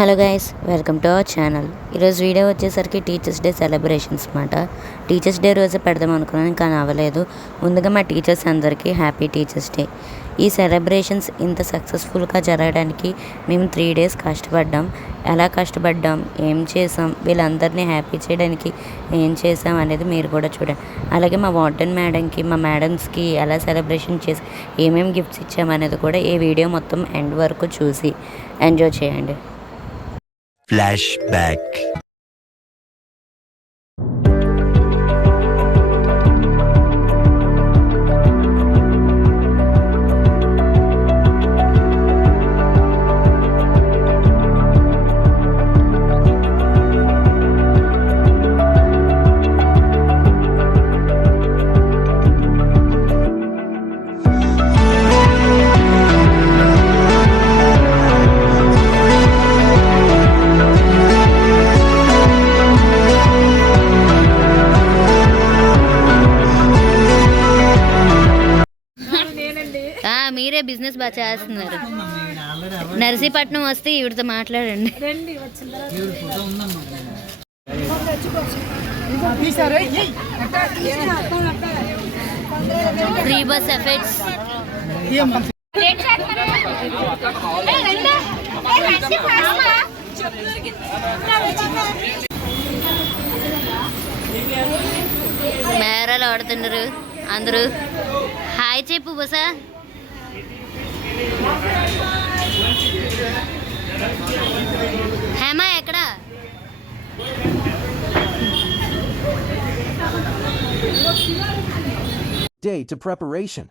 Hello guys, welcome to our channel. ఈరోజు video వచ్చేసరికి teachers day celebrations అనమాట. Teachers day రోజు పెడదాం అనుకున్నాను, కానీ అవ్వలేదు. ముందుగా మా టీచర్స్ అందరికీ హ్యాపీ టీచర్స్ డే. ఈ సెలబ్రేషన్స్ ఇంత సక్సెస్ఫుల్గా జరగడానికి మేము 3 days కష్టపడ్డాం. ఎలా కష్టపడ్డాం, ఏం చేసాం, వీళ్ళందరినీ హ్యాపీ చేయడానికి ఏం చేసాం అనేది మీరు కూడా చూడండి. అలాగే మా వార్డెన్ మేడంకి, మా మేడమ్స్కి ఎలా సెలబ్రేషన్ చేసి ఏమేమి గిఫ్ట్స్ ఇచ్చామనేది కూడా ఈ వీడియో మొత్తం ఎండ్ వరకు చూసి ఎంజాయ్ చేయండి. Flashback. మీరే బిజినెస్ బాగా చేస్తున్నారు. నర్సీపట్నం వస్తే ఈవిడతో మాట్లాడండి. 3 bus ఎఫెక్ట్స్. మేరాలు ఆడుతున్నారు అందరూ. హాయ్ చెప్పు బసా. హేమా ఎక్కడ? Day to preparation.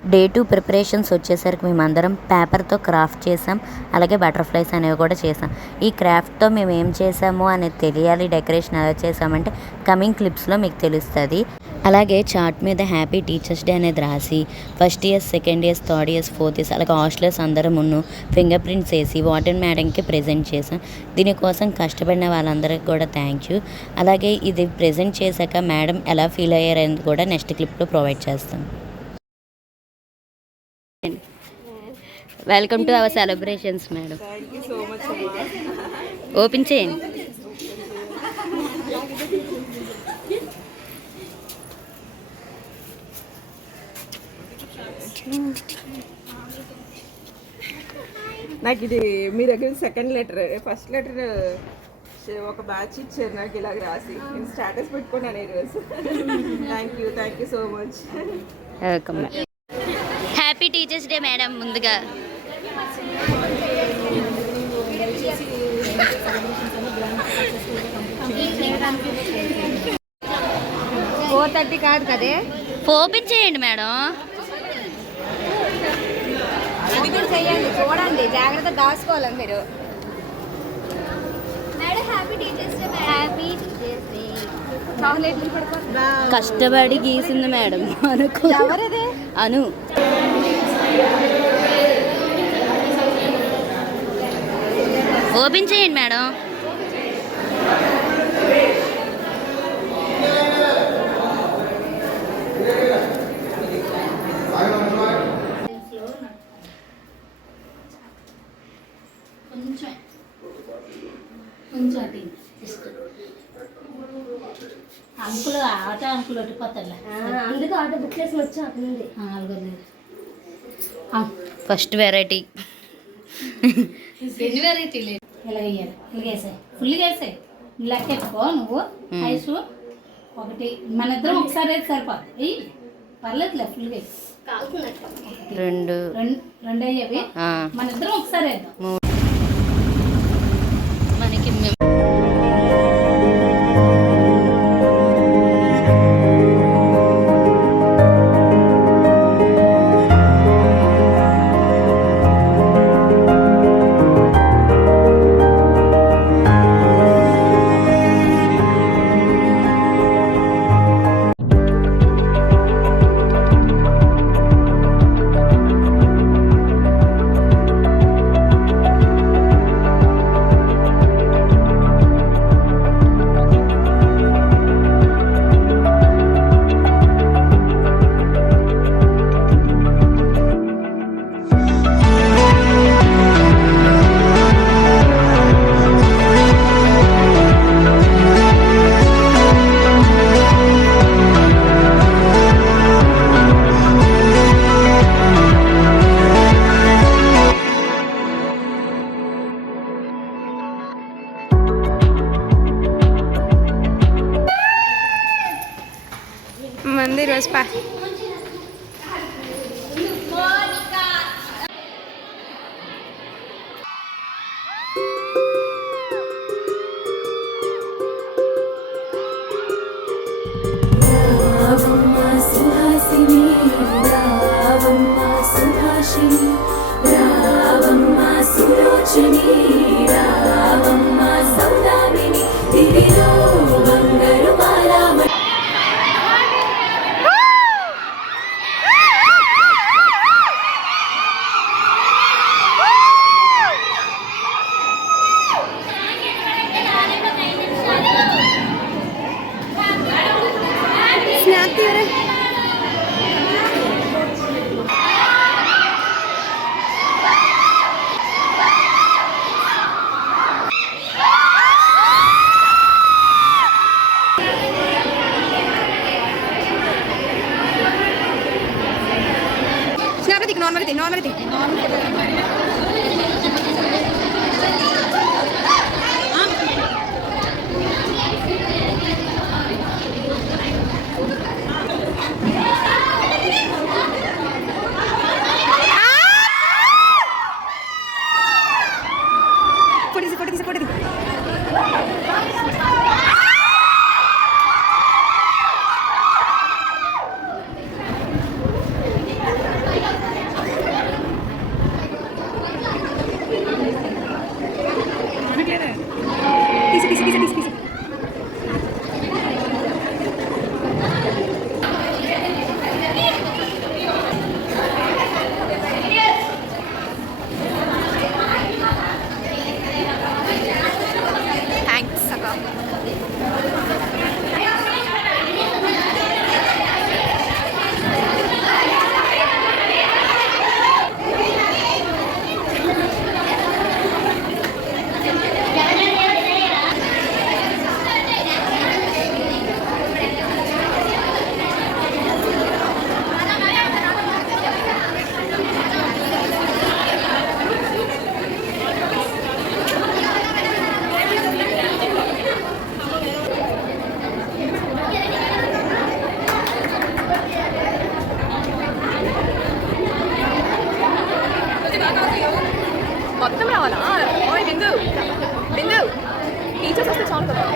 Day 2 preparations వచ్చేసరికి మేమందరం పేపర్తో క్రాఫ్ట్ చేసాం. అలాగే బటర్ఫ్లైస్ అనేవి కూడా చేసాం. ఈ క్రాఫ్ట్తో మేము ఏం చేసాము అనేది తెలియాలి, డెకరేషన్ ఎలా చేసామంటే కమింగ్ క్లిప్స్లో మీకు తెలుస్తుంది. అలాగే చార్ట్ మీద హ్యాపీ టీచర్స్ డే అనేది రాసి first years, second years, third years, fourth years అలాగే హాస్టలర్స్ అందరం ఫింగర్ ప్రింట్స్ వేసి వార్డెన్ మేడంకి ప్రజెంట్ చేసాం. దీనికోసం కష్టపడిన వాళ్ళందరికీ కూడా థ్యాంక్ యూ. అలాగే ఇది ప్రజెంట్ చేశాక మేడం ఎలా ఫీల్ అయ్యారనేది కూడా నెక్స్ట్ క్లిప్లో ప్రొవైడ్ చేస్తాం. Welcome to our celebrations madam. Open చేయండి. నాకు ఇది మీ దగ్గర సెకండ్ లెటర్, ఫస్ట్ లెటర్ ఒక బ్యాచ్ ఇచ్చారు నాకు ఇలాగ రాసి. నేను స్టేటస్ పెట్టుకున్నాను ఈరోజు. Thank you so much. Welcome. Happy teachers day madam. ముందుగా 4:30 కాదు కదే. ఓపెన్ చేయండి మేడం. అది కూడా చేయండి, చూడండి, జాగ్రత్త దాచుకోవాలి మీరు. Madam happy teachers day. Happy teachers day. చాక్లెట్లు పడుకోండి. కష్టపడి గీసింది మేడం. ఎవరదే? అను. ఓపెన్ చేయండి మేడం. అంకుల్ ఆటో అంకుల్ ఒట్టిపోతాడులే. అందుకే ఆటో బుక్ చేసి వచ్చా అక్కడ నుండి. First variety. ఎన్ని వెరైటీ లేదు. ఇలా వేయాలి, ఇలా వేసాయి, ఫుల్గా వేసాయి. లెక్క ఎక్కువ నువ్వు ఐసు ఒకటి. మన ఇద్దరం ఒకసారి అయితే సరిపోదు. పర్లేదులే, ఫుల్గా రెండు అయ్యేవి. మన ఇద్దరం ఒకసారి వేద్దాం. మనకి మళ్ళీ రోజు పా నార్మల్ థ్యాంక్స్ అక్క. మొత్తం రావాలా? ఓయ్ బిందు బిందు టీచర్స్ వస్తే చాలు కదా.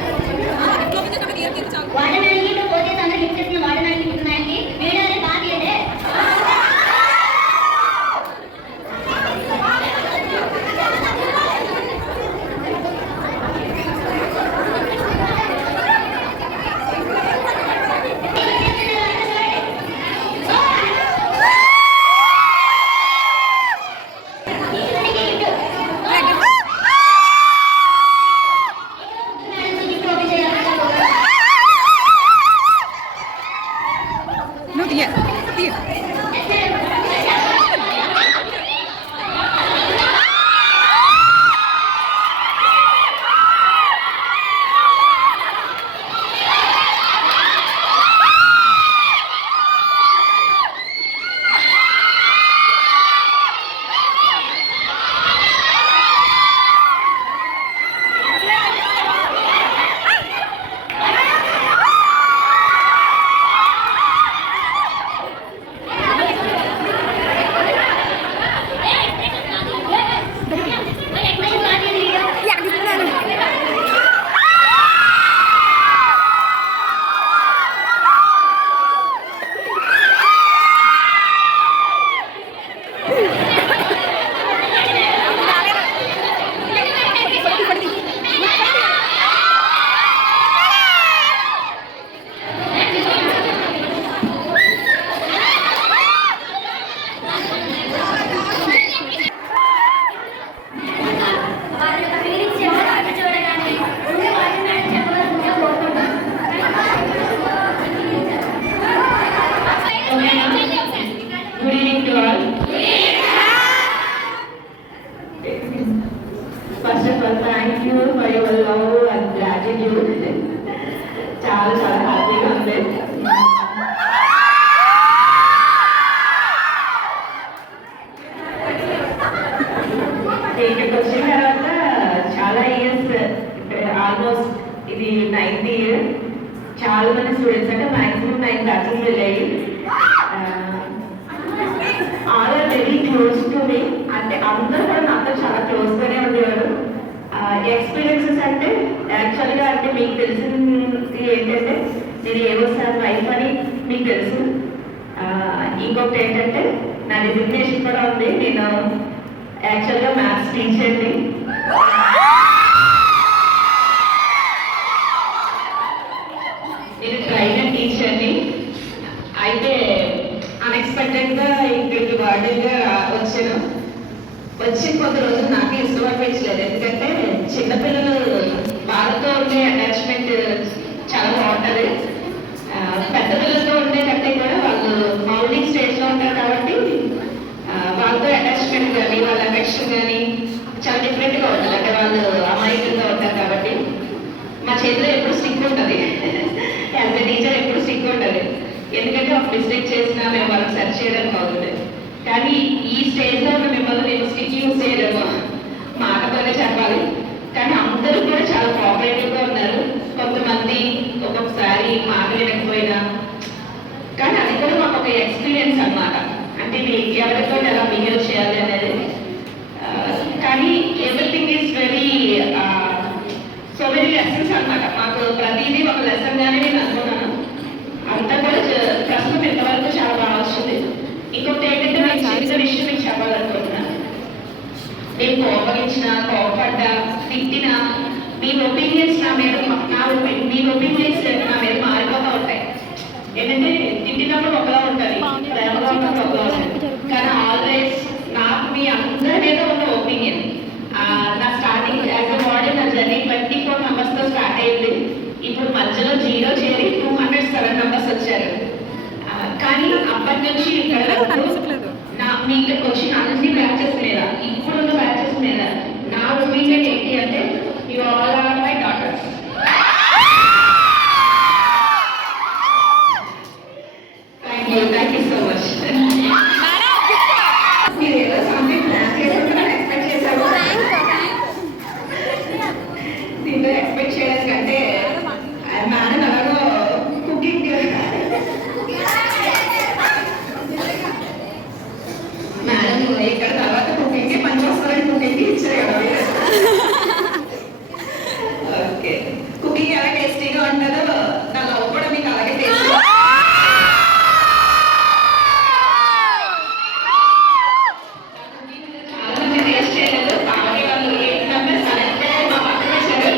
First of all, thank you for your love and gratitude. చాలా చాలా హ్యాపీగా ఉంది. ఇక్కడికి వచ్చిన తర్వాత చాలా ఇయర్స్, ఆల్మోస్ట్ ఇది 9th ఇయర్. చాలా మంది స్టూడెంట్స్ అంటే మ్యాక్సిమం 9 బ్యాచెస్ వెళ్ళాయి. All are very close to me, అంటే అందరూ కూడా నాతో చాలా క్లోజ్గానే ఉండేవారు. ఎక్స్పీరియన్సెస్ అంటే యాక్చువల్గా అంటే మీకు తెలిసింది ఏంటంటే నేను ఏవో సార్ వైఫ్ అని మీకు తెలుసు. ఇంకొకటి ఏంటంటే నా డిజిగ్నేషన్ కూడా ఉంది. నేను యాక్చువల్గా మ్యాథ్స్ టీచర్ని. నేను ట్రైనర్ టీచర్ని. అయితే అన్ఎక్స్పెక్టెడ్గా ఇక్కడికి వార్డెన్గా వచ్చాను. వచ్చి కొద్ది రోజులు నాకు ఇష్టం అనిపించలేదు. ఎందుకంటే చిన్నపిల్లలు వాళ్ళతో ఉండే అటాచ్మెంట్ చాలా బాగుంటుంది. పెద్ద పిల్లలతో ఉండే కంటే కూడా వాళ్ళు మౌలింగ్ స్టేజ్లో ఉంటారు కాబట్టి వాళ్ళతో అటాచ్మెంట్ కానీ వాళ్ళ అఫెక్షన్ కానీ చాలా డిఫరెంట్గా ఉంటుంది. అంటే వాళ్ళు అమాయకంగా ఉంటారు కాబట్టి మా చేతిలో ఎప్పుడు స్టిక్ ఉంటుంది. యాజ్ ఎ టీచర్ ఎప్పుడు స్టిక్ ఉంటుంది. ఎందుకంటే ఒక మిస్టేక్ చేసినా మేము వాళ్ళకి సెర్చ్ చేయడానికి అవుతుంది. కానీ ఈ స్టేజ్లో ఉన్న మిమ్మల్ని నేను స్టిక్ యూజ్ చేయలేము, మాటతోనే చెప్పాలి. కానీ అందరూ కూడా చాలా కోఆపరేటివ్గా ఉన్నారు. కొంతమంది ఒక్కొక్కసారి మాట వినకపోయినా కానీ అది కూడా మాకు ఒక ఎక్స్పీరియన్స్ అన్నమాట. అంటే ఎవరితో ఎలా బిహేవ్ చేయాలి అనేది. కానీ everything is very so very lessons అన్నమాట. మాకు ప్రతిదీ ఒక లెసన్గానే నేను అనుకున్నాను. అంతా కూడా ప్రస్తుతం ఇంతవరకు చాలా బాగా వస్తుంది. ఇంకొకటి ఏంటంటే నేను చిన్న విషయం మీకు చెప్పాలనుకుంటున్నాను. నేను కోపగించిన, కోపడ్డా, తిట్టినా మీ ఒపీనియన్స్ నా మీద మీ ఒపీనియన్స్ నా మీద మారిపోతూ ఉంటాయి. ఏంటంటే తిట్టినప్పుడు ఒకలా ఉంటుంది, ప్రేమగా ఉన్నప్పుడు ఒకలా ఉంటుంది. కానీ ఆల్వేస్ నాకు మీ అందరి మీద ఉన్న ఒపీనియన్. నా స్టార్టింగ్ యాజ్ ఎ వార్డెన్ నా జర్నీ 24 మెంబర్స్తో స్టార్ట్ అయింది. ఇప్పుడు మధ్యలో 0 చేరి 207 మెంబర్స్ వచ్చారు. కానీ అప్పటి నుంచి ఇక్కడ మీ ఇక్కడికి వచ్చిన అన్ని బ్యాచెస్ మీద, ఇప్పుడున్న బ్యాచెస్ మీద నా ఒపీనియన్ ఏంటి అంటే you all are my daughters. Thank you so much. మీరు ఏదో సంథింగ్ ప్లాన్ చేసుకుంటారని ఎక్స్పెక్ట్ చేశారు. దీంట్లో ఎక్స్పెక్ట్ చేయడానికంటే మేడం అలాగో కుకింగ్ మేడం ఇక్కడ తర్వాత కుకింగ్కి మంచి వస్తారని కుకింగ్కి ఇచ్చారు కదా. ఓకే, కుకింగ్ ఎలా టేస్టీగా ఉంటుందో నా లవ్ కూడా మీకు అలాగే టేస్ట్. చాలా మంది టేస్ట్ చేయలేదు. అలాగే వాళ్ళు 8 మెంబర్స్ మా పక్కన వచ్చారు.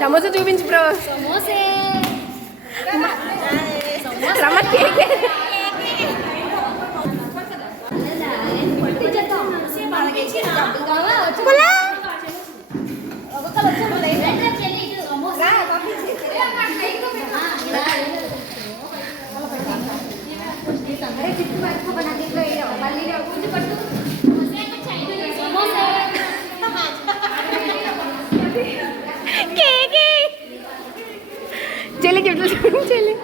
సమోసా చూపించు బ్రో. రమ్మ కేక్ చెల్లి గిఫ్ట్లు చెల్లి